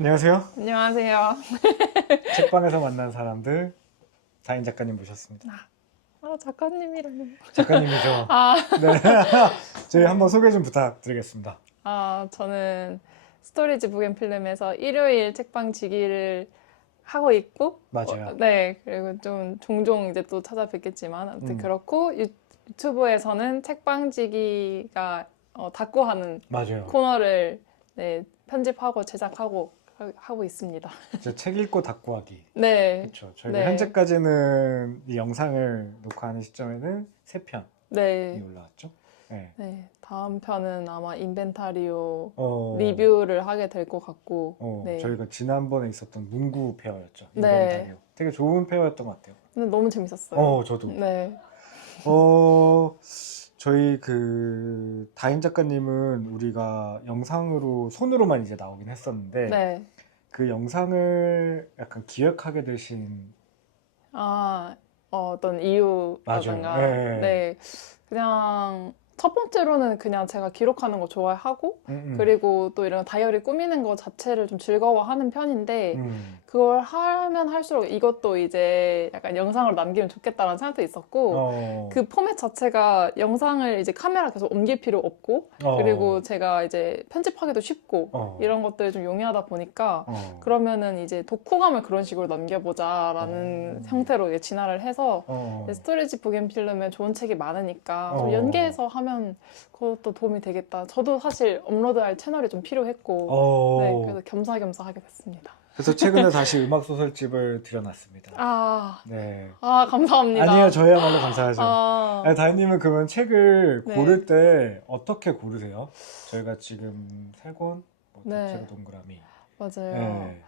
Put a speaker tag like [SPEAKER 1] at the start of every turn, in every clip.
[SPEAKER 1] 안녕하세요.
[SPEAKER 2] 안녕하세요.
[SPEAKER 1] 책방에서 만난 사람들 다인 작가님 모셨습니다.
[SPEAKER 2] 아, 작가님이라니.
[SPEAKER 1] 작가님이죠.
[SPEAKER 2] 아,
[SPEAKER 1] 네. 저희 한번 소개 좀 부탁드리겠습니다.
[SPEAKER 2] 아, 저는 스토리지 부겐필름에서 일요일 책방 지기를 하고 있고,
[SPEAKER 1] 맞아요.
[SPEAKER 2] 어, 네, 그리고 좀 종종 이제 또 찾아뵙겠지만, 아무튼
[SPEAKER 1] 음.
[SPEAKER 2] 그렇고, 유, 유튜브에서는 책방 지기가 어, 닫고 하는
[SPEAKER 1] 맞아요.
[SPEAKER 2] 코너를 네, 편집하고 제작하고 하- 하고 있습니다.
[SPEAKER 1] 이제 책 읽고 닫고 하기.
[SPEAKER 2] 네,
[SPEAKER 1] 그렇죠. 저희가
[SPEAKER 2] 네.
[SPEAKER 1] 현재까지는 이 영상을 녹화하는 시점에는 세 편이
[SPEAKER 2] 네,
[SPEAKER 1] 올라왔죠. 네.
[SPEAKER 2] 네. 다음 편은 아마 인벤타리오
[SPEAKER 1] 어,
[SPEAKER 2] 리뷰를 하게 될 것 같고,
[SPEAKER 1] 어,
[SPEAKER 2] 네.
[SPEAKER 1] 저희가 지난번에 있었던 문구 페어였죠.
[SPEAKER 2] 네.
[SPEAKER 1] 인벤타리오. 되게 좋은 페어였던 것 같아요.
[SPEAKER 2] 근데 너무 재밌었어요.
[SPEAKER 1] 어, 저도.
[SPEAKER 2] 네,
[SPEAKER 1] 어, 저희 그 다인 작가님은 우리가 영상으로 손으로만 이제 나오긴 했었는데
[SPEAKER 2] 네.
[SPEAKER 1] 그 영상을 약간 기획하게 되신
[SPEAKER 2] 아, 어, 어떤 이유라든가,
[SPEAKER 1] 맞아요. 네.
[SPEAKER 2] 네. 그냥 첫 번째로는 그냥 제가 기록하는 거 좋아하고,
[SPEAKER 1] 음, 음.
[SPEAKER 2] 그리고 또 이런 다이어리 꾸미는 거 자체를 좀 즐거워하는 편인데,
[SPEAKER 1] 음.
[SPEAKER 2] 그걸 하면 할수록 이것도 이제 약간 영상으로 남기면 좋겠다라는 생각도 있었고,
[SPEAKER 1] 어,
[SPEAKER 2] 그 포맷 자체가 영상을 이제 카메라 계속 옮길 필요 없고,
[SPEAKER 1] 어,
[SPEAKER 2] 그리고 제가 이제 편집하기도 쉽고,
[SPEAKER 1] 어,
[SPEAKER 2] 이런 것들이 좀 용이하다 보니까,
[SPEAKER 1] 어,
[SPEAKER 2] 그러면은 이제 독후감을 그런 식으로 남겨보자라는
[SPEAKER 1] 어.
[SPEAKER 2] 형태로 이제 진화를 해서,
[SPEAKER 1] 어,
[SPEAKER 2] 스토리지 부겐필름에 좋은 책이 많으니까 좀
[SPEAKER 1] 어.
[SPEAKER 2] 연계해서 하면 그것도 도움이 되겠다. 저도 사실 업로드할 채널이 좀 필요했고,
[SPEAKER 1] 어.
[SPEAKER 2] 네, 그래서 겸사겸사 하게 됐습니다.
[SPEAKER 1] 그래서 최근에 다시 음악 소설집을 들여놨습니다.
[SPEAKER 2] 아,
[SPEAKER 1] 네.
[SPEAKER 2] 아 감사합니다.
[SPEAKER 1] 아니에요, 저희야말로 감사하죠.
[SPEAKER 2] 아,
[SPEAKER 1] 아니, 다인님은 그러면 책을
[SPEAKER 2] 네.
[SPEAKER 1] 고를 때 어떻게 고르세요? 저희가 지금 세 권, 뭐
[SPEAKER 2] 네.
[SPEAKER 1] 대체로 동그라미.
[SPEAKER 2] 맞아요.
[SPEAKER 1] 네.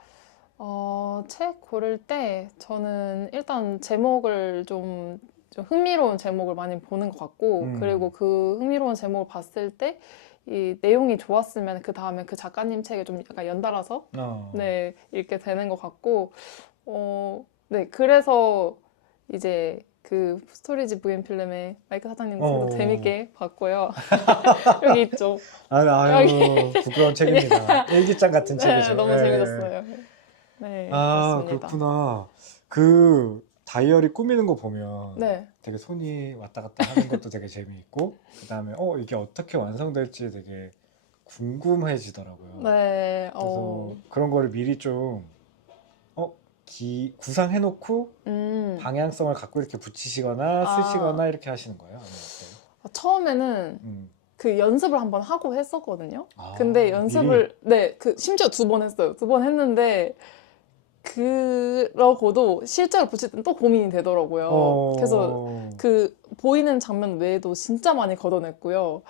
[SPEAKER 2] 어, 책 고를 때 저는 일단 제목을 좀, 좀 흥미로운 제목을 많이 보는 것 같고,
[SPEAKER 1] 음.
[SPEAKER 2] 그리고 그 흥미로운 제목을 봤을 때 이 내용이 좋았으면 그 다음에 그 작가님 책에 좀 약간 연달아서
[SPEAKER 1] 어.
[SPEAKER 2] 네, 읽게 되는 것 같고, 어, 네, 그래서 이제 그 스토리지 부인 필름의 마이크 사장님 책도
[SPEAKER 1] 어.
[SPEAKER 2] 재밌게 봤고요. 여기 있죠.
[SPEAKER 1] 아, 아유, 부끄러운 책입니다. 일기장 같은
[SPEAKER 2] 네,
[SPEAKER 1] 책이죠.
[SPEAKER 2] 너무
[SPEAKER 1] 네.
[SPEAKER 2] 재밌었어요. 네,
[SPEAKER 1] 아,
[SPEAKER 2] 그렇습니다.
[SPEAKER 1] 그렇구나. 그 다이어리 꾸미는 거 보면
[SPEAKER 2] 네,
[SPEAKER 1] 되게 손이 왔다 갔다 하는 것도 되게 재미있고, 그 다음에 어, 이게 어떻게 완성될지 되게 궁금해지더라고요.
[SPEAKER 2] 네,
[SPEAKER 1] 그래서
[SPEAKER 2] 어,
[SPEAKER 1] 그런 거를 미리 좀, 어, 기, 구상해놓고
[SPEAKER 2] 음,
[SPEAKER 1] 방향성을 갖고 이렇게 붙이시거나
[SPEAKER 2] 아.
[SPEAKER 1] 쓰시거나 이렇게 하시는 거예요? 아니면 어때요?
[SPEAKER 2] 처음에는
[SPEAKER 1] 음.
[SPEAKER 2] 그 연습을 한번 하고 했었거든요.
[SPEAKER 1] 아,
[SPEAKER 2] 근데? 연습을 네, 그 심지어 두 번 했어요. 두 번 했는데 그러고도 실제로 붙일 땐또 고민이 되더라고요.
[SPEAKER 1] 어,
[SPEAKER 2] 그래서 그 보이는 장면 외에도 진짜 많이 걷어냈고요.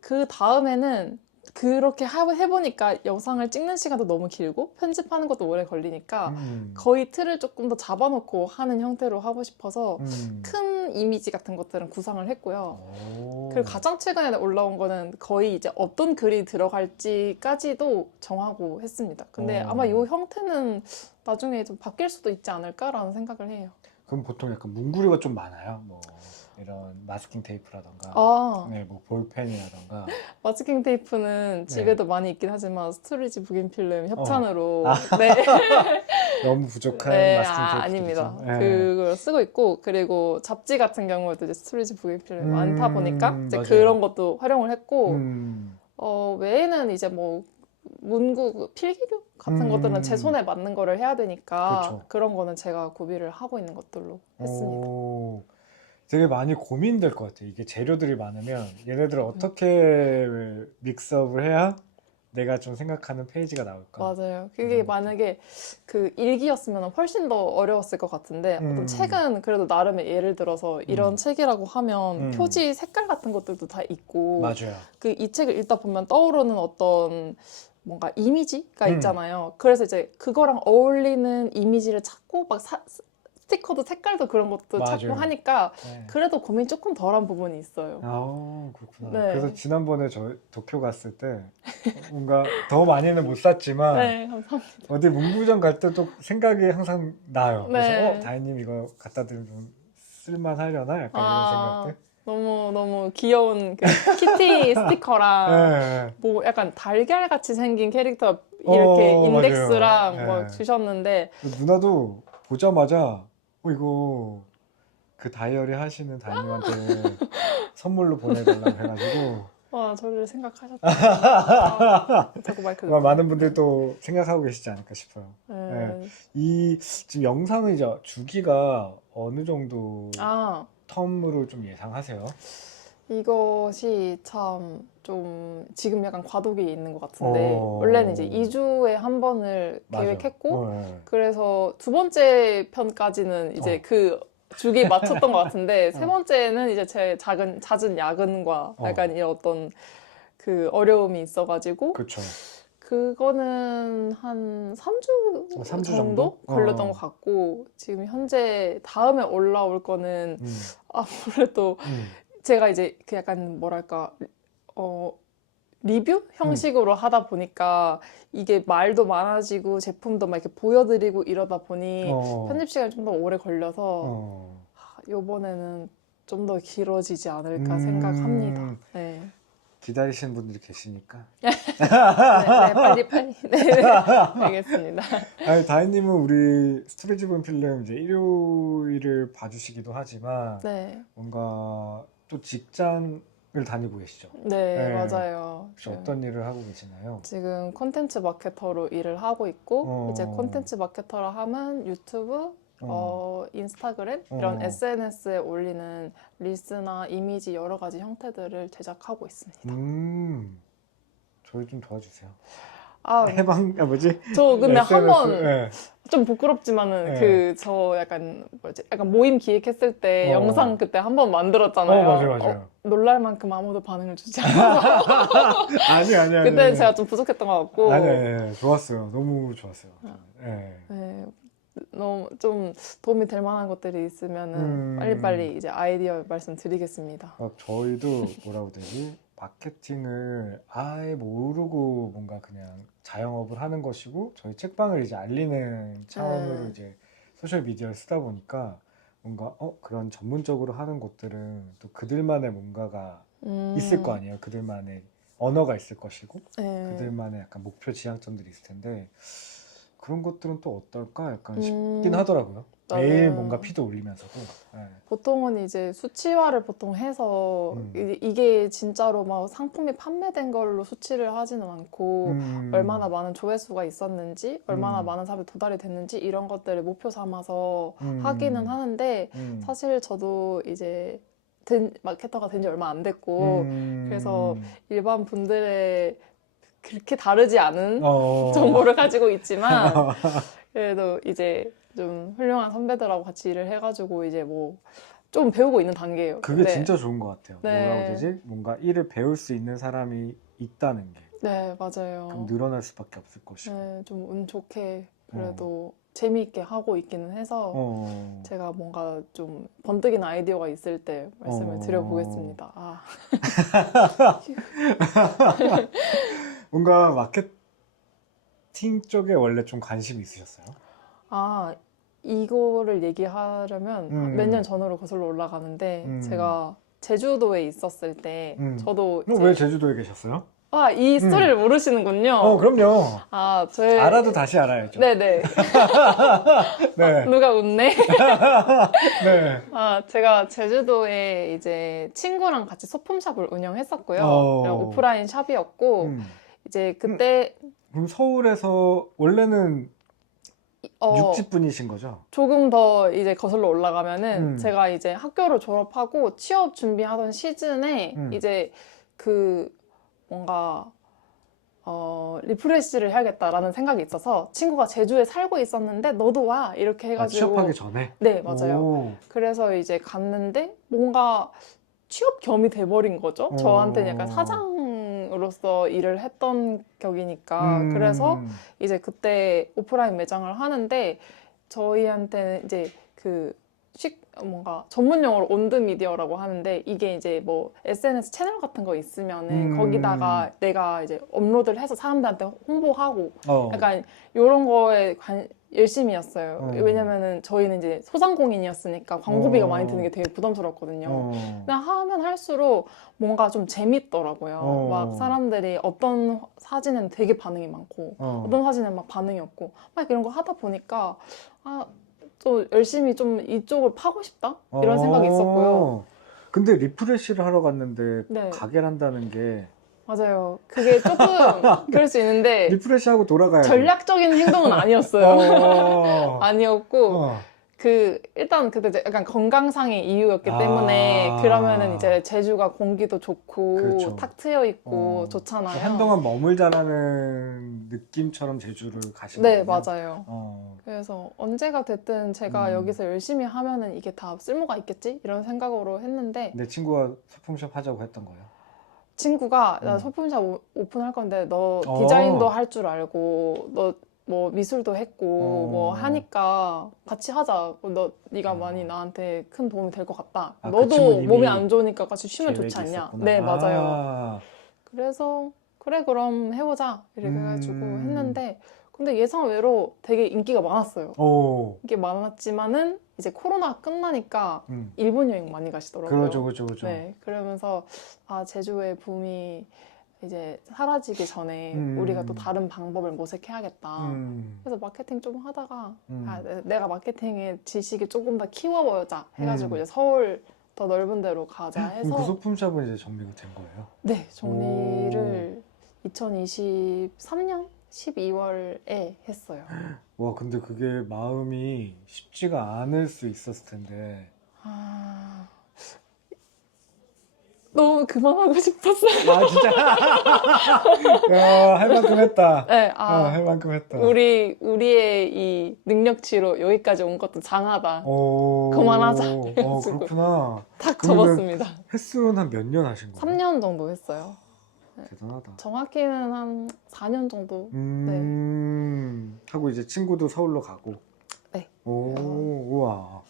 [SPEAKER 2] 그 다음에는 그렇게 하- 해보니까 영상을 찍는 시간도 너무 길고 편집하는 것도 오래 걸리니까
[SPEAKER 1] 음,
[SPEAKER 2] 거의 틀을 조금 더 잡아놓고 하는 형태로 하고 싶어서
[SPEAKER 1] 음.
[SPEAKER 2] 큰 이미지 같은 것들은 구상을 했고요.
[SPEAKER 1] 오.
[SPEAKER 2] 그리고 가장 최근에 올라온 거는 거의 이제 어떤 글이 들어갈지까지도 정하고 했습니다. 근데
[SPEAKER 1] 어.
[SPEAKER 2] 아마 이 형태는 나중에 좀 바뀔 수도 있지 않을까라는 생각을 해요.
[SPEAKER 1] 그럼 보통 약간 문구류가 좀 많아요. 뭐 이런 마스킹 테이프라던가,
[SPEAKER 2] 아,
[SPEAKER 1] 네, 뭐 볼펜이라던가.
[SPEAKER 2] 마스킹 테이프는
[SPEAKER 1] 네.
[SPEAKER 2] 집에도 많이 있긴 하지만 스토리지 부긴 필름 협찬으로
[SPEAKER 1] 아.
[SPEAKER 2] 네,
[SPEAKER 1] 너무 부족한
[SPEAKER 2] 네,
[SPEAKER 1] 마스킹
[SPEAKER 2] 아,
[SPEAKER 1] 테이프.
[SPEAKER 2] 아닙니다. 그걸 쓰고 있고 그리고 잡지 같은 경우에도 이제 스토리지 부긴 필름
[SPEAKER 1] 음,
[SPEAKER 2] 많다 보니까 이제
[SPEAKER 1] 맞아요.
[SPEAKER 2] 그런 것도 활용을 했고
[SPEAKER 1] 음,
[SPEAKER 2] 어, 외에는 이제 뭐 문구 그 필기류 같은
[SPEAKER 1] 음.
[SPEAKER 2] 것들은 제 손에 맞는 거를 해야 되니까
[SPEAKER 1] 그렇죠.
[SPEAKER 2] 그런 거는 제가 구비를 하고 있는 것들로 했습니다.
[SPEAKER 1] 오, 되게 많이 고민될 것 같아요. 이게 재료들이 많으면 얘네들 을 어떻게 믹스업을 해야 내가 좀 생각하는 페이지가 나올까?
[SPEAKER 2] 맞아요. 그게
[SPEAKER 1] 음.
[SPEAKER 2] 만약에 그 일기였으면 훨씬 더 어려웠을 것 같은데
[SPEAKER 1] 음.
[SPEAKER 2] 어떤 책은 그래도 나름의 예를 들어서 이런
[SPEAKER 1] 음.
[SPEAKER 2] 책이라고 하면
[SPEAKER 1] 음.
[SPEAKER 2] 표지 색깔 같은 것들도 다 있고
[SPEAKER 1] 맞아요.
[SPEAKER 2] 그 이 책을 읽다 보면 떠오르는 어떤 뭔가 이미지가
[SPEAKER 1] 음.
[SPEAKER 2] 있잖아요. 그래서 이제 그거랑 어울리는 이미지를 찾고 막 사- 스티커도 색깔도 그런 것도
[SPEAKER 1] 맞아요.
[SPEAKER 2] 찾고 하니까
[SPEAKER 1] 네.
[SPEAKER 2] 그래도 고민 이 조금 덜한 부분이 있어요.
[SPEAKER 1] 아, 그렇구나.
[SPEAKER 2] 네.
[SPEAKER 1] 그래서 지난번에 저 도쿄 갔을 때 뭔가 더 많이는 못 샀지만
[SPEAKER 2] 네, 감사합니다.
[SPEAKER 1] 어디 문구점 갈 때 또 생각이 항상 나요. 그래서
[SPEAKER 2] 네.
[SPEAKER 1] 어, 다혜님 이거 갖다 드리면 좀 쓸만하려나? 약간
[SPEAKER 2] 아.
[SPEAKER 1] 이런 생각 때.
[SPEAKER 2] 너무 너무 귀여운 그 키티 스티커랑
[SPEAKER 1] 네.
[SPEAKER 2] 뭐 약간 달걀 같이 생긴 캐릭터 이렇게
[SPEAKER 1] 어,
[SPEAKER 2] 인덱스랑
[SPEAKER 1] 맞아요.
[SPEAKER 2] 뭐
[SPEAKER 1] 네.
[SPEAKER 2] 주셨는데
[SPEAKER 1] 누나도 보자마자 어 이거 그 다이어리 하시는 다이님한테 선물로 보내달라고 해가지고
[SPEAKER 2] 와 저를 생각하셨다. 아, 자꾸 마이크.
[SPEAKER 1] 아마 많은 분들이 또 생각하고 계시지 않을까 싶어요.
[SPEAKER 2] 네.
[SPEAKER 1] 이 지금 영상의 주기가 어느 정도
[SPEAKER 2] 아
[SPEAKER 1] 텀으로 좀 예상하세요?
[SPEAKER 2] 이것이 참 좀 지금 약간 과도기에 있는 것 같은데
[SPEAKER 1] 어.
[SPEAKER 2] 원래는 이제 2주에 한 번을
[SPEAKER 1] 맞아요.
[SPEAKER 2] 계획했고
[SPEAKER 1] 어, 예.
[SPEAKER 2] 그래서 두 번째 편까지는 이제
[SPEAKER 1] 어.
[SPEAKER 2] 그 주기에 맞췄던 것 같은데 세
[SPEAKER 1] 어.
[SPEAKER 2] 번째는 이제 제 작은 잦은 야근과
[SPEAKER 1] 어.
[SPEAKER 2] 약간 이런 어떤 그 어려움이 있어가지고
[SPEAKER 1] 그렇죠.
[SPEAKER 2] 그거는 한 3주,
[SPEAKER 1] 어, 3주
[SPEAKER 2] 정도,
[SPEAKER 1] 정도?
[SPEAKER 2] 걸렸던
[SPEAKER 1] 어.
[SPEAKER 2] 것 같고 지금 현재 다음에 올라올 거는
[SPEAKER 1] 음,
[SPEAKER 2] 아무래도
[SPEAKER 1] 음.
[SPEAKER 2] 제가 이제 그 약간 뭐랄까 어 리뷰
[SPEAKER 1] 음.
[SPEAKER 2] 형식으로 하다 보니까 이게 말도 많아지고 제품도 막 이렇게 보여드리고 이러다 보니
[SPEAKER 1] 어,
[SPEAKER 2] 편집 시간이 좀 더 오래 걸려서
[SPEAKER 1] 어.
[SPEAKER 2] 하, 이번에는 좀 더 길어지지 않을까
[SPEAKER 1] 음.
[SPEAKER 2] 생각합니다. 네.
[SPEAKER 1] 기다리시는 분들이 계시니까.
[SPEAKER 2] 네, 네, 빨리 빨리. 네, 알겠습니다.
[SPEAKER 1] 아니 다혜님은 우리 스토리지 본 필름 이제 일요일을 봐주시기도 하지만
[SPEAKER 2] 네,
[SPEAKER 1] 뭔가 또 직장을 다니고 계시죠.
[SPEAKER 2] 네,
[SPEAKER 1] 네.
[SPEAKER 2] 맞아요.
[SPEAKER 1] 혹시
[SPEAKER 2] 네.
[SPEAKER 1] 어떤 일을 하고 계시나요?
[SPEAKER 2] 지금 콘텐츠 마케터로 일을 하고 있고
[SPEAKER 1] 어.
[SPEAKER 2] 이제 콘텐츠 마케터라 하면 유튜브, 어, 인스타그램 이런
[SPEAKER 1] 어.
[SPEAKER 2] SNS에 올리는 릴스나 이미지 여러 가지 형태들을 제작하고 있습니다.
[SPEAKER 1] 음, 저희 좀 도와주세요.
[SPEAKER 2] 아,
[SPEAKER 1] 해방, 아 뭐지?
[SPEAKER 2] 저 근데
[SPEAKER 1] SNS,
[SPEAKER 2] 한번
[SPEAKER 1] 예.
[SPEAKER 2] 좀 부끄럽지만은
[SPEAKER 1] 네.
[SPEAKER 2] 그 저 약간 뭐지 약간 모임 기획했을 때
[SPEAKER 1] 어.
[SPEAKER 2] 영상 그때 한 번 만들었잖아요.
[SPEAKER 1] 어, 맞아요, 맞아요.
[SPEAKER 2] 어, 놀랄 만큼 아무도 반응을 주지 않아서
[SPEAKER 1] 아니, 아니, 아니.
[SPEAKER 2] 그때는 제가 좀 부족했던 것 같고
[SPEAKER 1] 아니, 아니, 아니, 좋았어요. 너무 좋았어요. 예.
[SPEAKER 2] 네, 너무 좀 도움이 될 만한 것들이 있으면은
[SPEAKER 1] 음.
[SPEAKER 2] 빨리빨리 이제 아이디어 말씀드리겠습니다.
[SPEAKER 1] 막 저희도 뭐라고 되지? 마케팅을 아예 모르고 뭔가 그냥 자영업을 하는 것이고 저희 책방을 이제 알리는 차원으로
[SPEAKER 2] 네.
[SPEAKER 1] 이제 소셜 미디어를 쓰다 보니까 뭔가 어 그런 전문적으로 하는 곳들은 또 그들만의 뭔가가
[SPEAKER 2] 음,
[SPEAKER 1] 있을 거 아니에요. 그들만의 언어가 있을 것이고
[SPEAKER 2] 네.
[SPEAKER 1] 그들만의 약간 목표 지향점들이 있을 텐데 그런 것들은 또 어떨까 약간
[SPEAKER 2] 음,
[SPEAKER 1] 싶긴 하더라고요.
[SPEAKER 2] 맞아요.
[SPEAKER 1] 매일 뭔가 피도 올리면서도. 네.
[SPEAKER 2] 보통은 이제 수치화를 보통 해서
[SPEAKER 1] 음.
[SPEAKER 2] 이- 이게 진짜로 막 상품이 판매된 걸로 수치를 하지는 않고
[SPEAKER 1] 음.
[SPEAKER 2] 얼마나 많은 조회수가 있었는지, 얼마나
[SPEAKER 1] 음.
[SPEAKER 2] 많은 사람이 도달이 됐는지 이런 것들을 목표 삼아서
[SPEAKER 1] 음.
[SPEAKER 2] 하기는 하는데
[SPEAKER 1] 음.
[SPEAKER 2] 사실 저도 이제 된, 마케터가 된 지 얼마 안 됐고
[SPEAKER 1] 음.
[SPEAKER 2] 그래서 일반 분들의 그렇게 다르지 않은
[SPEAKER 1] 어.
[SPEAKER 2] 정보를 가지고 있지만 그래도 이제 좀 훌륭한 선배들하고 같이 일을 해가지고 이제 뭐 좀 배우고 있는 단계예요.
[SPEAKER 1] 그게
[SPEAKER 2] 근데-
[SPEAKER 1] 진짜 좋은 것 같아요.
[SPEAKER 2] 네.
[SPEAKER 1] 뭐라고 되지? 뭔가 일을 배울 수 있는 사람이 있다는 게
[SPEAKER 2] 네 맞아요.
[SPEAKER 1] 그럼 늘어날 수밖에 없을 것이고.
[SPEAKER 2] 네, 좀 운 좋게 그래도 재미있게 하고 있기는 해서
[SPEAKER 1] 어.
[SPEAKER 2] 제가 뭔가 좀 번뜩이는 아이디어가 있을 때 말씀을
[SPEAKER 1] 어.
[SPEAKER 2] 드려보겠습니다. 아,
[SPEAKER 1] 뭔가 마케팅 쪽에 원래 좀 관심이 있으셨어요?
[SPEAKER 2] 아 이거를 얘기하려면
[SPEAKER 1] 음.
[SPEAKER 2] 몇 년 전으로 거슬러 올라가는데
[SPEAKER 1] 음.
[SPEAKER 2] 제가 제주도에 있었을 때
[SPEAKER 1] 음.
[SPEAKER 2] 저도
[SPEAKER 1] 어, 왜 제주도에 계셨어요?
[SPEAKER 2] 아, 이 스토리를 모르시는군요.
[SPEAKER 1] 어, 그럼요.
[SPEAKER 2] 아, 저의
[SPEAKER 1] 알아도 다시 알아야죠.
[SPEAKER 2] 네네.
[SPEAKER 1] 네.
[SPEAKER 2] 누가 웃네?
[SPEAKER 1] 네.
[SPEAKER 2] 아, 제가 제주도에 이제 친구랑 같이 소품샵을 운영했었고요.
[SPEAKER 1] 어.
[SPEAKER 2] 오프라인 샵이었고,
[SPEAKER 1] 음.
[SPEAKER 2] 이제 그때,
[SPEAKER 1] 그럼 서울에서 원래는
[SPEAKER 2] 어,
[SPEAKER 1] 육지 분이신 거죠?
[SPEAKER 2] 조금 더 이제 거슬러 올라가면은
[SPEAKER 1] 음.
[SPEAKER 2] 제가 이제 학교를 졸업하고 취업 준비하던 시즌에
[SPEAKER 1] 음.
[SPEAKER 2] 이제 그 뭔가 어, 리프레시를 해야겠다라는 생각이 있어서 친구가 제주에 살고 있었는데 너도 와 이렇게
[SPEAKER 1] 아,
[SPEAKER 2] 해가지고
[SPEAKER 1] 취업하기 전에?
[SPEAKER 2] 네 맞아요.
[SPEAKER 1] 오.
[SPEAKER 2] 그래서 이제 갔는데 뭔가 취업 겸이 돼버린 거죠.
[SPEAKER 1] 어.
[SPEAKER 2] 저한테는 약간 사장 으로서 일을 했던 격이니까
[SPEAKER 1] 음.
[SPEAKER 2] 그래서 이제 그때 오프라인 매장을 하는데 저희한테는 이제 그 식, 뭔가 전문 용어로 온드 미디어라고 하는데 이게 이제 뭐 SNS 채널 같은 거 있으면은
[SPEAKER 1] 음.
[SPEAKER 2] 거기다가 내가 이제 업로드를 해서 사람들한테 홍보하고
[SPEAKER 1] 어.
[SPEAKER 2] 약간 이런 거에 관, 열심히 했어요.
[SPEAKER 1] 어.
[SPEAKER 2] 왜냐면은 저희는 이제 소상공인이었으니까 광고비가
[SPEAKER 1] 어.
[SPEAKER 2] 많이 드는 게 되게 부담스럽거든요.
[SPEAKER 1] 어.
[SPEAKER 2] 그냥 하면 할수록 뭔가 좀 재밌더라고요.
[SPEAKER 1] 어.
[SPEAKER 2] 막 사람들이 어떤 사진은 되게 반응이 많고
[SPEAKER 1] 어.
[SPEAKER 2] 어떤 사진은 막 반응이 없고 막 이런 거 하다 보니까 아, 또 열심히 좀 이쪽을 파고 싶다 이런 생각이 있었고요.
[SPEAKER 1] 어. 근데 리프레시를 하러 갔는데
[SPEAKER 2] 네.
[SPEAKER 1] 가게를 한다는 게
[SPEAKER 2] 맞아요. 그게 조금 그럴 수 있는데
[SPEAKER 1] 리프레시하고 돌아가야 돼.
[SPEAKER 2] 전략적인 행동은 아니었어요.
[SPEAKER 1] 어.
[SPEAKER 2] 아니었고
[SPEAKER 1] 어.
[SPEAKER 2] 그 일단 그때 약간 건강상의 이유였기
[SPEAKER 1] 아.
[SPEAKER 2] 때문에 그러면은 이제 제주가 공기도 좋고
[SPEAKER 1] 그렇죠.
[SPEAKER 2] 탁 트여 있고
[SPEAKER 1] 어.
[SPEAKER 2] 좋잖아요.
[SPEAKER 1] 한동안 머물자라는 느낌처럼 제주를 가신
[SPEAKER 2] 네. 맞아요.
[SPEAKER 1] 어.
[SPEAKER 2] 그래서 언제가 됐든 제가
[SPEAKER 1] 음.
[SPEAKER 2] 여기서 열심히 하면은 이게 다 쓸모가 있겠지? 이런 생각으로 했는데
[SPEAKER 1] 내 친구가 소품샵 하자고 했던 거예요.
[SPEAKER 2] 친구가 나
[SPEAKER 1] 음.
[SPEAKER 2] 소품샵 오- 오픈할 건데 너
[SPEAKER 1] 어.
[SPEAKER 2] 디자인도 할 줄 알고 너 뭐 미술도 했고
[SPEAKER 1] 어.
[SPEAKER 2] 뭐 하니까 같이 하자. 너 네가
[SPEAKER 1] 어.
[SPEAKER 2] 많이 나한테 큰 도움이 될 것 같다.
[SPEAKER 1] 아, 그
[SPEAKER 2] 너도
[SPEAKER 1] 친구는 이미
[SPEAKER 2] 몸이 안 좋으니까 같이 쉬면
[SPEAKER 1] 계획이
[SPEAKER 2] 좋지 않냐?
[SPEAKER 1] 있었구나.
[SPEAKER 2] 네, 맞아요.
[SPEAKER 1] 아.
[SPEAKER 2] 그래서 그래 그럼 해보자 이렇게 해가지고
[SPEAKER 1] 음.
[SPEAKER 2] 했는데 근데 예상 외로 되게 인기가 많았어요.
[SPEAKER 1] 오.
[SPEAKER 2] 인기 많았지만은 이제 코로나 끝나니까
[SPEAKER 1] 음.
[SPEAKER 2] 일본 여행 많이 가시더라고요.
[SPEAKER 1] 그러죠, 그러죠, 그러죠.
[SPEAKER 2] 네, 그러면서 아 제주의 붐이 이제 사라지기 전에
[SPEAKER 1] 음.
[SPEAKER 2] 우리가 또 다른 방법을 모색해야겠다.
[SPEAKER 1] 음.
[SPEAKER 2] 그래서 마케팅 좀 하다가
[SPEAKER 1] 음.
[SPEAKER 2] 아, 내- 내가 마케팅의 지식이 조금 더 키워보자 해가지고
[SPEAKER 1] 음.
[SPEAKER 2] 이제 서울 더 넓은 데로 가자
[SPEAKER 1] 그럼
[SPEAKER 2] 해서
[SPEAKER 1] 그 소품 샵은 이제 정리가 된 거예요?
[SPEAKER 2] 네 정리를 2023년 12월에 했어요.
[SPEAKER 1] 와, 근데 그게 마음이 쉽지가 않을 수 있었을 텐데.
[SPEAKER 2] 아 너무 그만하고 싶었어요.
[SPEAKER 1] 아, 진짜? 야, 할 만큼 했다.
[SPEAKER 2] 네,
[SPEAKER 1] 어, 아할 만큼 했다.
[SPEAKER 2] 우리 우리의 이 능력치로 여기까지 온 것도 장하다.
[SPEAKER 1] 오.
[SPEAKER 2] 그만하자.
[SPEAKER 1] 어. 그렇구나.
[SPEAKER 2] 탁 접었습니다.
[SPEAKER 1] 횟수는 한 몇 년 하신 거예요?
[SPEAKER 2] 3년 정도 했어요.
[SPEAKER 1] 대단하다.
[SPEAKER 2] 정확히는 한 4년 정도.
[SPEAKER 1] 음, 하고 이제 친구도 서울로 가고.
[SPEAKER 2] 네.
[SPEAKER 1] 오, 우와.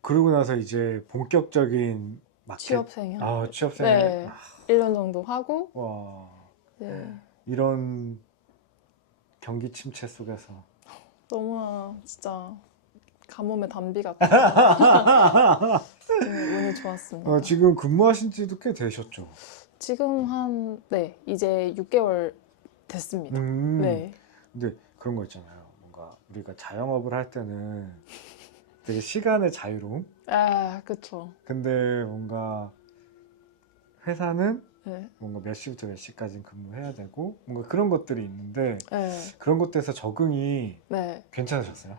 [SPEAKER 1] 그러고 나서 이제 본격적인 마켓.
[SPEAKER 2] 취업생이요.
[SPEAKER 1] 아, 취업생.
[SPEAKER 2] 네.
[SPEAKER 1] 아,
[SPEAKER 2] 1년 정도 하고
[SPEAKER 1] 와.
[SPEAKER 2] 네.
[SPEAKER 1] 이런 경기 침체 속에서.
[SPEAKER 2] 너무나 진짜 가뭄의 단비 같아요. 네, 운이 좋았습니다.
[SPEAKER 1] 어, 지금 근무하신 지도 꽤 되셨죠?
[SPEAKER 2] 지금 한, 네, 이제 6개월 됐습니다.
[SPEAKER 1] 음.
[SPEAKER 2] 네.
[SPEAKER 1] 근데 그런 거 있잖아요. 뭔가 우리가 자영업을 할 때는 되게 시간의 자유로움?
[SPEAKER 2] 아, 그쵸.
[SPEAKER 1] 근데 뭔가 회사는
[SPEAKER 2] 네.
[SPEAKER 1] 뭔가 몇 시부터 몇 시까지 근무해야 되고 뭔가 그런 것들이 있는데
[SPEAKER 2] 네.
[SPEAKER 1] 그런 것들에서 적응이
[SPEAKER 2] 네.
[SPEAKER 1] 괜찮으셨어요?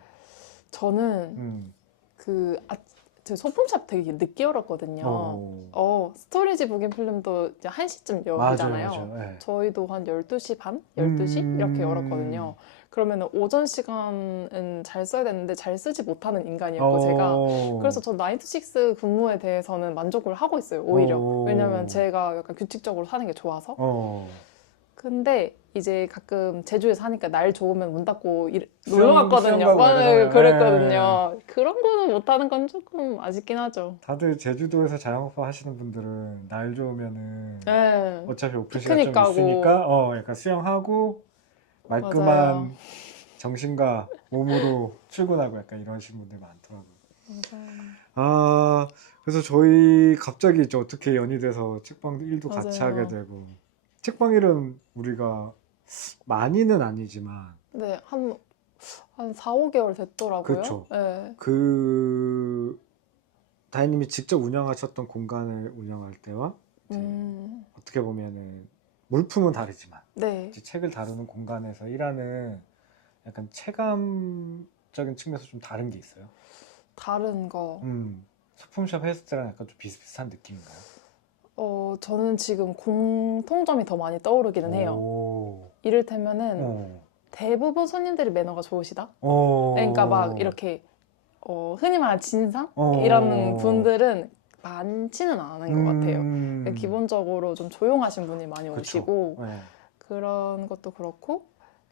[SPEAKER 2] 저는
[SPEAKER 1] 음.
[SPEAKER 2] 그, 아, 제 소품샵 되게 늦게 열었거든요. 어,
[SPEAKER 1] 어.
[SPEAKER 2] 스토리지 북인 필름도 이제 1시쯤
[SPEAKER 1] 맞아요,
[SPEAKER 2] 열리잖아요.
[SPEAKER 1] 맞아요. 네.
[SPEAKER 2] 저희도 한 12시 반? 12시?
[SPEAKER 1] 음.
[SPEAKER 2] 이렇게 열었거든요. 그러면 오전 시간은 잘 써야 되는데 잘 쓰지 못하는 인간이었고, 제가.
[SPEAKER 1] 어.
[SPEAKER 2] 그래서 저 9to6 근무에 대해서는 만족을 하고 있어요, 오히려.
[SPEAKER 1] 오.
[SPEAKER 2] 왜냐면 제가 약간 규칙적으로 사는 게 좋아서.
[SPEAKER 1] 어.
[SPEAKER 2] 근데 이제 가끔 제주에 사니까 날 좋으면 문 닫고 일-
[SPEAKER 1] 수영-
[SPEAKER 2] 놀러
[SPEAKER 1] 수영
[SPEAKER 2] 갔거든요.
[SPEAKER 1] 가고
[SPEAKER 2] 맞아요. 그랬거든요. 그런 거는 못하는 건 조금 아쉽긴 하죠.
[SPEAKER 1] 다들 제주도에서 자영업 하시는 분들은 날 좋으면은
[SPEAKER 2] 네.
[SPEAKER 1] 어차피 오픈 시간 좀
[SPEAKER 2] 피크닉 가고.
[SPEAKER 1] 있으니까 어 약간 수영하고 말끔한
[SPEAKER 2] 맞아요.
[SPEAKER 1] 정신과 몸으로 출근하고 약간 이러신 분들 많더라고요.
[SPEAKER 2] 맞아요.
[SPEAKER 1] 아 그래서 저희 갑자기 이제 어떻게 연이 돼서 책방 일도 같이
[SPEAKER 2] 맞아요.
[SPEAKER 1] 하게 되고 책방 일은 우리가 많이는 아니지만
[SPEAKER 2] 네, 한, 한 4, 5개월 됐더라고요.
[SPEAKER 1] 그쵸.
[SPEAKER 2] 네.
[SPEAKER 1] 그 다혜님이 직접 운영하셨던 공간을 운영할 때와 이제
[SPEAKER 2] 음,
[SPEAKER 1] 어떻게 보면은 물품은 다르지만
[SPEAKER 2] 네.
[SPEAKER 1] 이제 책을 다루는 공간에서 일하는 약간 체감적인 측면에서 좀 다른 게 있어요.
[SPEAKER 2] 다른 거.
[SPEAKER 1] 음, 소품샵 했을 때랑 약간 좀 비슷비슷한 느낌인가요?
[SPEAKER 2] 어, 저는 지금 공통점이 더 많이 떠오르기는 해요.
[SPEAKER 1] 오.
[SPEAKER 2] 이를테면은
[SPEAKER 1] 어.
[SPEAKER 2] 대부분 손님들이 매너가 좋으시다?
[SPEAKER 1] 어.
[SPEAKER 2] 그러니까 막 이렇게 어, 흔히 말하는 진상?
[SPEAKER 1] 어.
[SPEAKER 2] 이런 분들은 많지는 않은 것 같아요.
[SPEAKER 1] 음.
[SPEAKER 2] 기본적으로 좀 조용하신 분이 많이
[SPEAKER 1] 그쵸.
[SPEAKER 2] 오시고
[SPEAKER 1] 네.
[SPEAKER 2] 그런 것도 그렇고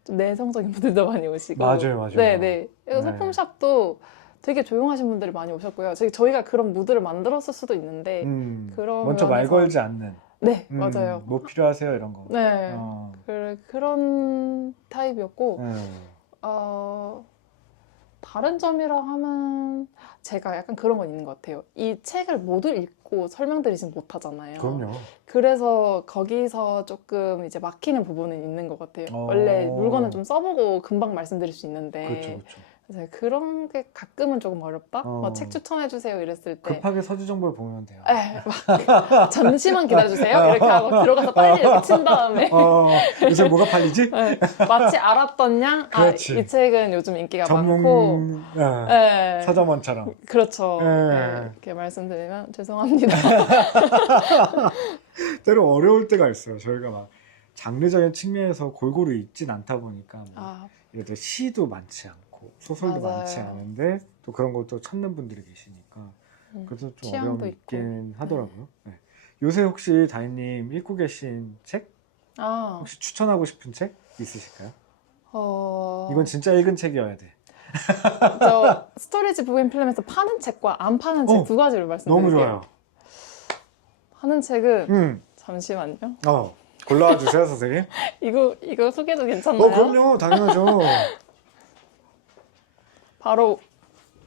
[SPEAKER 2] 좀 내성적인 분들도 많이 오시고
[SPEAKER 1] 맞아요, 맞아요.
[SPEAKER 2] 네, 네. 그리고
[SPEAKER 1] 네.
[SPEAKER 2] 소품샵도 되게 조용하신 분들이 많이 오셨고요. 저희- 저희가 그런 무드를 만들었을 수도 있는데
[SPEAKER 1] 음.
[SPEAKER 2] 그런
[SPEAKER 1] 먼저 말 걸지 않는.
[SPEAKER 2] 네,
[SPEAKER 1] 음,
[SPEAKER 2] 맞아요.
[SPEAKER 1] 뭐 필요하세요 이런 거.
[SPEAKER 2] 네.
[SPEAKER 1] 어.
[SPEAKER 2] 그, 그런 타입이었고
[SPEAKER 1] 네.
[SPEAKER 2] 어, 다른 점이라 하면 제가 약간 그런 건 있는 것 같아요. 이 책을 모두 읽고 설명드리진 못하잖아요.
[SPEAKER 1] 그럼요.
[SPEAKER 2] 그래서 거기서 조금 이제 막히는 부분은 있는 것 같아요.
[SPEAKER 1] 어.
[SPEAKER 2] 원래 물건을 좀 써보고 금방 말씀드릴 수 있는데
[SPEAKER 1] 그렇죠, 그렇죠.
[SPEAKER 2] 그래서 그런 게 가끔은 조금 어렵다.
[SPEAKER 1] 어.
[SPEAKER 2] 뭐책 추천해 주세요 이랬을 때
[SPEAKER 1] 급하게 서주 정보를 보면 돼요.
[SPEAKER 2] 에, 막 잠시만 기다려 주세요. 이렇게 하고 들어가서 빨리 이렇게 친 다음에
[SPEAKER 1] 어, 요새 뭐가 팔리지?
[SPEAKER 2] 네, 마치 알았던 양, 아,
[SPEAKER 1] 그렇지.
[SPEAKER 2] 이 책은 요즘 인기가 많고,
[SPEAKER 1] 전문 어,
[SPEAKER 2] 네,
[SPEAKER 1] 서점원처럼.
[SPEAKER 2] 그렇죠.
[SPEAKER 1] 네.
[SPEAKER 2] 네, 이렇게 말씀드리면 죄송합니다.
[SPEAKER 1] 때로 어려울 때가 있어요. 저희가 막 장르적인 측면에서 골고루 읽진 않다 보니까 뭐
[SPEAKER 2] 아,
[SPEAKER 1] 예를 들어 시도 많지 않고 소설도
[SPEAKER 2] 맞아요.
[SPEAKER 1] 많지 않은데 또 그런 걸또 찾는 분들이 계시니까
[SPEAKER 2] 음,
[SPEAKER 1] 그래서 좀 어려움이
[SPEAKER 2] 있고.
[SPEAKER 1] 있긴 하더라고요. 네. 요새 혹시 다희님 읽고 계신 책
[SPEAKER 2] 아,
[SPEAKER 1] 혹시 추천하고 싶은 책 있으실까요?
[SPEAKER 2] 어,
[SPEAKER 1] 이건 진짜 읽은 책이어야 돼.
[SPEAKER 2] 저 스토리지 부인 필름에서 파는 책과 안 파는 책
[SPEAKER 1] 어,
[SPEAKER 2] 두 가지를 말씀드릴게요.
[SPEAKER 1] 너무 좋아요.
[SPEAKER 2] 파는 책은
[SPEAKER 1] 음,
[SPEAKER 2] 잠시만요.
[SPEAKER 1] 어 골라와 주세요, 선생님.
[SPEAKER 2] 이거 이거 소개도 괜찮나요?
[SPEAKER 1] 어 그럼요, 당연하죠.
[SPEAKER 2] 바로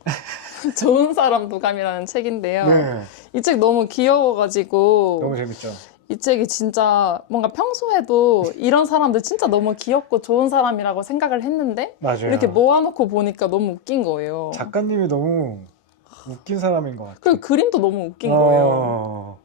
[SPEAKER 2] 좋은 사람 도감이라는 책인데요.
[SPEAKER 1] 네,
[SPEAKER 2] 이 책 너무 귀여워가지고
[SPEAKER 1] 너무 재밌죠.
[SPEAKER 2] 이 책이 진짜 뭔가 평소에도 이런 사람들 진짜 너무 귀엽고 좋은 사람이라고 생각을 했는데
[SPEAKER 1] 맞아요.
[SPEAKER 2] 이렇게 모아놓고 보니까 너무 웃긴 거예요.
[SPEAKER 1] 작가님이 너무 웃긴 사람인 것 같아요.
[SPEAKER 2] 그리고 그림도 너무 웃긴 거예요.
[SPEAKER 1] 어,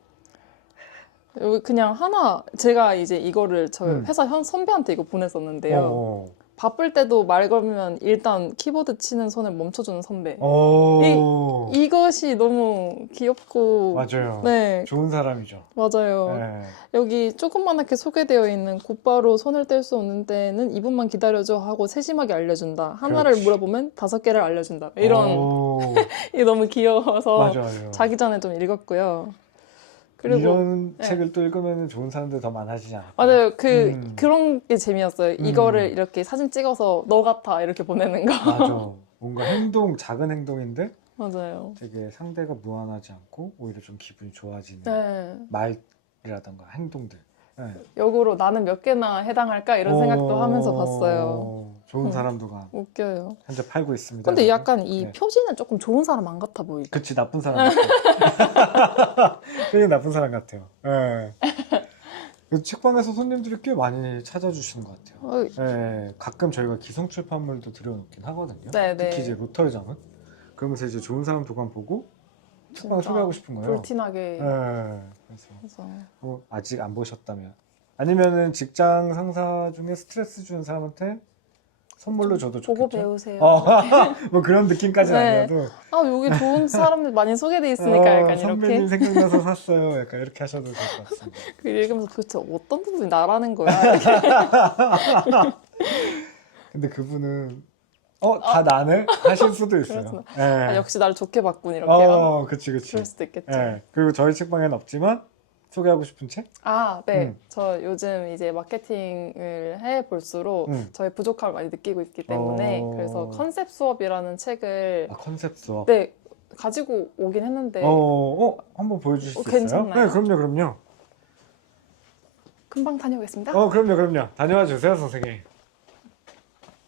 [SPEAKER 2] 여기 그냥 하나 제가 이제 이거를 저희
[SPEAKER 1] 음.
[SPEAKER 2] 회사 현 선배한테 이거 보냈었는데요.
[SPEAKER 1] 어,
[SPEAKER 2] 바쁠 때도 말 걸면 일단 키보드 치는 손을 멈춰주는 선배.
[SPEAKER 1] 어,
[SPEAKER 2] 이것이 너무 귀엽고
[SPEAKER 1] 맞아요.
[SPEAKER 2] 네
[SPEAKER 1] 좋은 사람이죠.
[SPEAKER 2] 맞아요.
[SPEAKER 1] 네.
[SPEAKER 2] 여기 조그맣게 소개되어 있는 곧바로 손을 뗄 수 없는 데는 2분만 기다려줘 하고 세심하게 알려준다. 하나를
[SPEAKER 1] 그렇지.
[SPEAKER 2] 물어보면 다섯 개를 알려준다. 이런
[SPEAKER 1] 오,
[SPEAKER 2] 이게 너무 귀여워서
[SPEAKER 1] 맞아, 맞아.
[SPEAKER 2] 자기 전에 좀 읽었고요. 그리고
[SPEAKER 1] 이런
[SPEAKER 2] 네.
[SPEAKER 1] 책을 또 읽으면 좋은 사람들 더 많아지지 않을까?
[SPEAKER 2] 맞아요. 그
[SPEAKER 1] 음.
[SPEAKER 2] 그런 게 재미였어요.
[SPEAKER 1] 음.
[SPEAKER 2] 이거를 이렇게 사진 찍어서 너 같아 이렇게 보내는 거.
[SPEAKER 1] 맞아. 뭔가 행동, 작은 행동인데
[SPEAKER 2] 맞아요.
[SPEAKER 1] 되게 상대가 무한하지 않고 오히려 좀 기분이 좋아지는
[SPEAKER 2] 네.
[SPEAKER 1] 말이라던가 행동들. 네.
[SPEAKER 2] 역으로 나는 몇 개나 해당할까 이런 생각도
[SPEAKER 1] 어,
[SPEAKER 2] 하면서 봤어요.
[SPEAKER 1] 좋은
[SPEAKER 2] 음.
[SPEAKER 1] 사람도가
[SPEAKER 2] 웃겨요.
[SPEAKER 1] 현재 팔고 있습니다.
[SPEAKER 2] 근데
[SPEAKER 1] 여러분.
[SPEAKER 2] 약간 이
[SPEAKER 1] 네.
[SPEAKER 2] 표지는 조금 좋은 사람 안 같아 보이죠?
[SPEAKER 1] 그치 나쁜 사람 같아요. 되게 나쁜 사람 같아요. 예. 그 책방에서 손님들이 꽤 많이 찾아주시는 것 같아요.
[SPEAKER 2] 어,
[SPEAKER 1] 예, 가끔 저희가 기성 출판물도 들여놓긴 하거든요.
[SPEAKER 2] 네, 네.
[SPEAKER 1] 특히 이제 로터리장은 그러면서 이제 좋은 사람 도감 보고
[SPEAKER 2] 진짜
[SPEAKER 1] 소개하고 싶은 거예요.
[SPEAKER 2] 불티나게
[SPEAKER 1] 예, 그래서
[SPEAKER 2] 해서
[SPEAKER 1] 뭐 아직 안 보셨다면 아니면은 직장 상사 중에 스트레스 주는 사람한테 선물로 줘도
[SPEAKER 2] 보고
[SPEAKER 1] 좋겠죠.
[SPEAKER 2] 배우세요.
[SPEAKER 1] 어, 뭐 그런 느낌까지는
[SPEAKER 2] 네.
[SPEAKER 1] 아니어도
[SPEAKER 2] 아 여기 좋은 사람들 많이 소개돼 있으니까
[SPEAKER 1] 어,
[SPEAKER 2] 약간
[SPEAKER 1] 선배님
[SPEAKER 2] 이렇게
[SPEAKER 1] 생각나서 샀어요. 약간 이렇게 하셔도 될 것 같습니다.
[SPEAKER 2] 그 읽으면서 도대체 어떤 부분이 나라는 거야? 이렇게.
[SPEAKER 1] 근데 그분은 어 다 나네 하실 수도 있어요.
[SPEAKER 2] 그렇구나.
[SPEAKER 1] 예.
[SPEAKER 2] 아, 역시 나를 좋게 봤군 이렇게.
[SPEAKER 1] 어, 그치 그치.
[SPEAKER 2] 그럴 수도 있겠죠.
[SPEAKER 1] 예. 그리고 저희 책방에는 없지만 소개하고 싶은 책?
[SPEAKER 2] 아, 네.
[SPEAKER 1] 음.
[SPEAKER 2] 저 요즘 이제 마케팅을 해 볼수록
[SPEAKER 1] 음.
[SPEAKER 2] 저의 부족함을 많이 느끼고 있기 때문에
[SPEAKER 1] 어.
[SPEAKER 2] 그래서 컨셉 수업이라는 책을
[SPEAKER 1] 아 컨셉 수업.
[SPEAKER 2] 네 가지고 오긴 했는데
[SPEAKER 1] 어, 어, 한번 보여주실
[SPEAKER 2] 어,
[SPEAKER 1] 수 있어요?
[SPEAKER 2] 괜찮나요?
[SPEAKER 1] 네, 그럼요, 그럼요.
[SPEAKER 2] 금방 다녀오겠습니다.
[SPEAKER 1] 어, 그럼요, 그럼요. 다녀와 주세요, 선생님.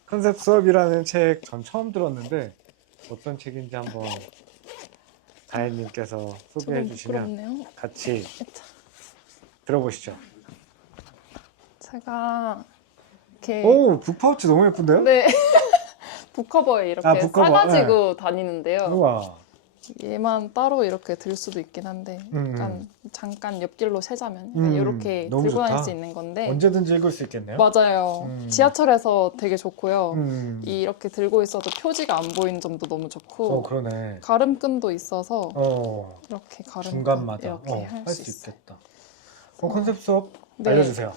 [SPEAKER 1] 컨셉 수업이라는 책 전 처음 들었는데 어떤 책인지 한번 다혜님께서 소개해 주시면. 같이
[SPEAKER 2] 자,
[SPEAKER 1] 들어보시죠.
[SPEAKER 2] 제가 이렇게
[SPEAKER 1] 오, 북파우치 너무 예쁜데요?
[SPEAKER 2] 네 북커버에 이렇게
[SPEAKER 1] 아, 북커버,
[SPEAKER 2] 싸가지고 다니는데요.
[SPEAKER 1] 우와.
[SPEAKER 2] 얘만 따로 이렇게 들 수도 있긴 한데
[SPEAKER 1] 음,
[SPEAKER 2] 약간 잠깐 옆길로 세자면
[SPEAKER 1] 음,
[SPEAKER 2] 이렇게
[SPEAKER 1] 너무
[SPEAKER 2] 들고 다닐
[SPEAKER 1] 좋다.
[SPEAKER 2] 수 있는 건데
[SPEAKER 1] 언제든지 읽을 수 있겠네요.
[SPEAKER 2] 맞아요.
[SPEAKER 1] 음.
[SPEAKER 2] 지하철에서 되게 좋고요.
[SPEAKER 1] 음.
[SPEAKER 2] 이렇게 들고 있어도 표지가 안 보이는 점도 너무 좋고
[SPEAKER 1] 어, 그러네.
[SPEAKER 2] 가름끈도 있어서
[SPEAKER 1] 어,
[SPEAKER 2] 이렇게 가름
[SPEAKER 1] 중간마다
[SPEAKER 2] 이렇게
[SPEAKER 1] 어, 할할수수
[SPEAKER 2] 있어요.
[SPEAKER 1] 있겠다. 그럼 컨셉 수업
[SPEAKER 2] 네.
[SPEAKER 1] 알려주세요.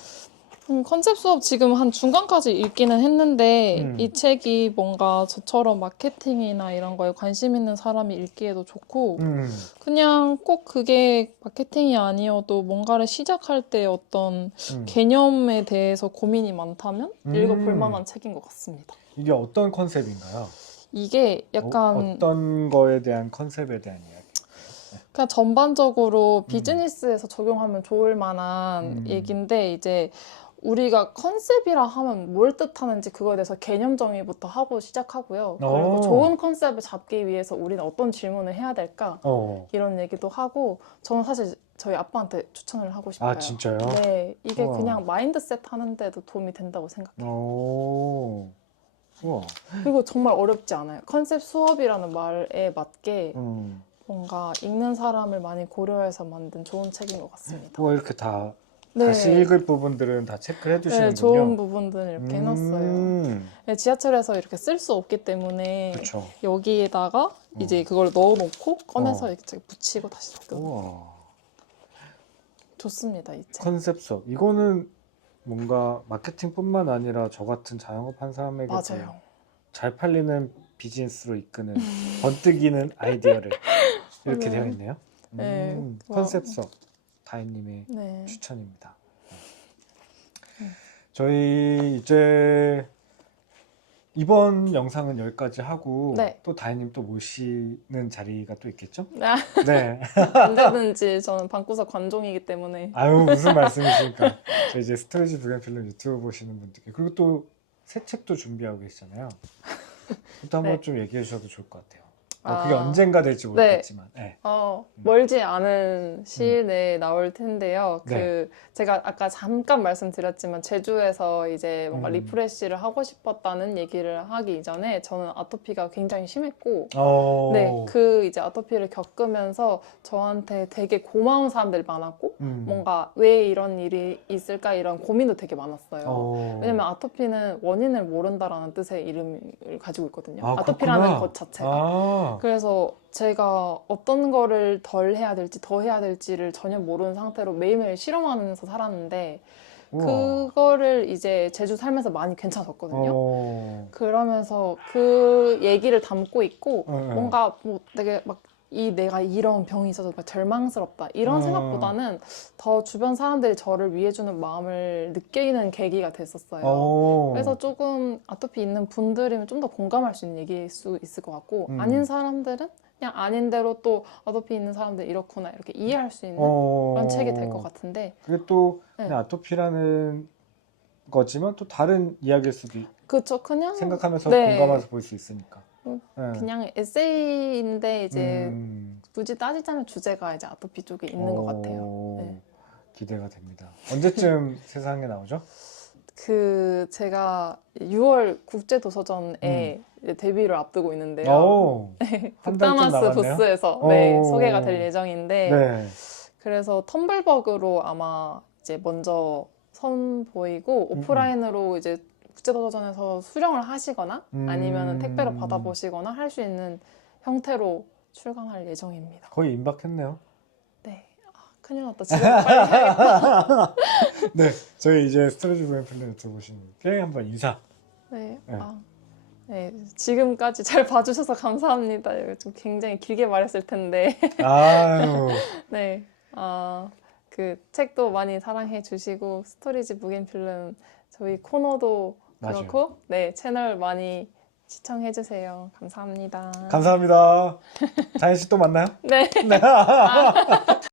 [SPEAKER 2] 음, 컨셉 수업 지금 한 중간까지 읽기는 했는데
[SPEAKER 1] 음.
[SPEAKER 2] 이 책이 뭔가 저처럼 마케팅이나 이런 거에 관심 있는 사람이 읽기에도 좋고
[SPEAKER 1] 음,
[SPEAKER 2] 그냥 꼭 그게 마케팅이 아니어도 뭔가를 시작할 때 어떤
[SPEAKER 1] 음.
[SPEAKER 2] 개념에 대해서 고민이 많다면
[SPEAKER 1] 음.
[SPEAKER 2] 읽어볼 만한 책인 것 같습니다.
[SPEAKER 1] 이게 어떤 컨셉인가요?
[SPEAKER 2] 이게 약간
[SPEAKER 1] 어, 어떤 거에 대한 컨셉에 대한 이야기?
[SPEAKER 2] 그냥 전반적으로
[SPEAKER 1] 음.
[SPEAKER 2] 비즈니스에서 적용하면 좋을 만한
[SPEAKER 1] 음.
[SPEAKER 2] 얘기인데 이제 우리가 컨셉이라 하면 뭘 뜻하는지 그거에 대해서 개념 정의부터 하고 시작하고요.
[SPEAKER 1] 어.
[SPEAKER 2] 그리고 좋은 컨셉을 잡기 위해서 우리는 어떤 질문을 해야 될까?
[SPEAKER 1] 어.
[SPEAKER 2] 이런 얘기도 하고 저는 사실 저희 아빠한테 추천을 하고 싶어요.
[SPEAKER 1] 아, 진짜요?
[SPEAKER 2] 네, 이게
[SPEAKER 1] 우와.
[SPEAKER 2] 그냥 마인드셋 하는데도 도움이 된다고 생각해요.
[SPEAKER 1] 오. 우와.
[SPEAKER 2] 그리고 정말 어렵지 않아요. 컨셉 수업이라는 말에 맞게
[SPEAKER 1] 음.
[SPEAKER 2] 뭔가 읽는 사람을 많이 고려해서 만든 좋은 책인 것 같습니다.
[SPEAKER 1] 뭐 이렇게 다
[SPEAKER 2] 네.
[SPEAKER 1] 다시 읽을 부분들은 다 체크해
[SPEAKER 2] 네,
[SPEAKER 1] 두시는군요.
[SPEAKER 2] 좋은 부분들 이렇게 해놨어요.
[SPEAKER 1] 음.
[SPEAKER 2] 네, 지하철에서 이렇게 쓸 수 없기 때문에
[SPEAKER 1] 그렇죠.
[SPEAKER 2] 여기에다가
[SPEAKER 1] 음.
[SPEAKER 2] 이제 그걸 넣어놓고 꺼내서
[SPEAKER 1] 어.
[SPEAKER 2] 이렇게 붙이고 다시
[SPEAKER 1] 우와.
[SPEAKER 2] 좋습니다 이 책.
[SPEAKER 1] 컨셉 수업. 이거는 뭔가 마케팅뿐만 아니라 저 같은 자영업 한 사람에게도
[SPEAKER 2] 맞아요.
[SPEAKER 1] 잘 팔리는 비즈니스로 이끄는 번뜩이는 아이디어를 이렇게
[SPEAKER 2] 네.
[SPEAKER 1] 되어 있네요.
[SPEAKER 2] 네.
[SPEAKER 1] 음,
[SPEAKER 2] 와.
[SPEAKER 1] 컨셉 수업 다인님의
[SPEAKER 2] 네.
[SPEAKER 1] 추천입니다.
[SPEAKER 2] 음.
[SPEAKER 1] 저희 이제 이번 영상은 여기까지 하고
[SPEAKER 2] 네.
[SPEAKER 1] 또 다인님 또 모시는 자리가 또 있겠죠?
[SPEAKER 2] 아,
[SPEAKER 1] 네.
[SPEAKER 2] 언제든지 저는 방구석 관종이기 때문에
[SPEAKER 1] 아유 무슨 말씀이십니까? 저 이제 스토리지 불간 필름 유튜브 보시는 분들께 그리고 또 새 책도 준비하고 계시잖아요. 그것도 한번
[SPEAKER 2] 네.
[SPEAKER 1] 좀 얘기해 주셔도 좋을 것 같아요. 뭐 그게
[SPEAKER 2] 아.
[SPEAKER 1] 언젠가 될지 모르겠지만. 네.
[SPEAKER 2] 어,
[SPEAKER 1] 음.
[SPEAKER 2] 멀지 않은 시일 내에 나올 텐데요.
[SPEAKER 1] 네.
[SPEAKER 2] 그 제가 아까 잠깐 말씀드렸지만 제주에서 이제 뭔가
[SPEAKER 1] 음.
[SPEAKER 2] 리프레시를 하고 싶었다는 얘기를 하기 이전에 저는 아토피가 굉장히 심했고
[SPEAKER 1] 어.
[SPEAKER 2] 네, 그 이제 아토피를 겪으면서 저한테 되게 고마운 사람들이 많았고
[SPEAKER 1] 음.
[SPEAKER 2] 뭔가 왜 이런 일이 있을까 이런 고민도 되게 많았어요.
[SPEAKER 1] 어.
[SPEAKER 2] 왜냐면 아토피는 원인을 모른다라는 뜻의 이름을 가지고 있거든요.
[SPEAKER 1] 아,
[SPEAKER 2] 아토피라는
[SPEAKER 1] 그렇구나.
[SPEAKER 2] 것 자체가.
[SPEAKER 1] 아.
[SPEAKER 2] 그래서 제가 어떤 거를 덜 해야 될지 더 해야 될지를 전혀 모르는 상태로 매일매일 실험하면서 살았는데
[SPEAKER 1] 우와.
[SPEAKER 2] 그거를 이제 제주 살면서 많이 괜찮아졌거든요.
[SPEAKER 1] 어.
[SPEAKER 2] 그러면서 그 얘기를 담고 있고
[SPEAKER 1] 어, 어.
[SPEAKER 2] 뭔가 뭐 되게 막 이 내가 이런 병이 있어서 막 절망스럽다 이런
[SPEAKER 1] 어.
[SPEAKER 2] 생각보다는 더 주변 사람들이 저를 위해주는 마음을 느끼는 계기가 됐었어요.
[SPEAKER 1] 어.
[SPEAKER 2] 그래서 조금 아토피 있는 분들이면 좀 더 공감할 수 있는 얘기일 수 있을 것 같고
[SPEAKER 1] 음.
[SPEAKER 2] 아닌 사람들은 그냥 아닌 대로 또 아토피 있는 사람들 이렇구나 이렇게 이해할 수 있는
[SPEAKER 1] 어.
[SPEAKER 2] 그런 책이 될 것 같은데
[SPEAKER 1] 그게 또
[SPEAKER 2] 네.
[SPEAKER 1] 아토피라는 거지만 또 다른 이야기일 수도 있-
[SPEAKER 2] 그쵸 그냥
[SPEAKER 1] 생각하면서
[SPEAKER 2] 네.
[SPEAKER 1] 공감해서 볼 수 있으니까.
[SPEAKER 2] 음,
[SPEAKER 1] 네.
[SPEAKER 2] 그냥 에세이인데 이제
[SPEAKER 1] 음.
[SPEAKER 2] 굳이 따지자면 주제가 이제 아토피 쪽에 있는 것 같아요.
[SPEAKER 1] 오,
[SPEAKER 2] 네.
[SPEAKER 1] 기대가 됩니다. 언제쯤 세상에 나오죠?
[SPEAKER 2] 그 제가 6월 국제 도서전에 이제 데뷔를 앞두고 있는데요.
[SPEAKER 1] 음. 오, 한 달쯤
[SPEAKER 2] 북다마스. 부스에서 네,
[SPEAKER 1] 오.
[SPEAKER 2] 소개가 될 예정인데
[SPEAKER 1] 네.
[SPEAKER 2] 그래서 텀블벅으로 아마 이제 먼저 선 보이고
[SPEAKER 1] 음,
[SPEAKER 2] 오프라인으로 이제 국제도서전에서 수령을 하시거나
[SPEAKER 1] 음.
[SPEAKER 2] 아니면 택배로 받아보시거나 할 수 있는 형태로 출간할 예정입니다.
[SPEAKER 1] 거의 임박했네요.
[SPEAKER 2] 네. 아, 큰일 났다. 지금 빨리 해야겠다.
[SPEAKER 1] 네, 저희 이제 스토리지 브랜 보시는 분께 한번 인사.
[SPEAKER 2] 네.
[SPEAKER 1] 네.
[SPEAKER 2] 아, 네. 지금까지 잘 봐주셔서 감사합니다. 좀 굉장히 길게 말했을 텐데.
[SPEAKER 1] 아유,
[SPEAKER 2] 네. 아, 그 책도 많이 사랑해 주시고 스토리지 무겐 필름 저희 코너도
[SPEAKER 1] 맞아요.
[SPEAKER 2] 그렇고 네, 채널 많이 시청해 주세요. 감사합니다.
[SPEAKER 1] 감사합니다. 다인 씨또 만나요?
[SPEAKER 2] 네.
[SPEAKER 1] 네.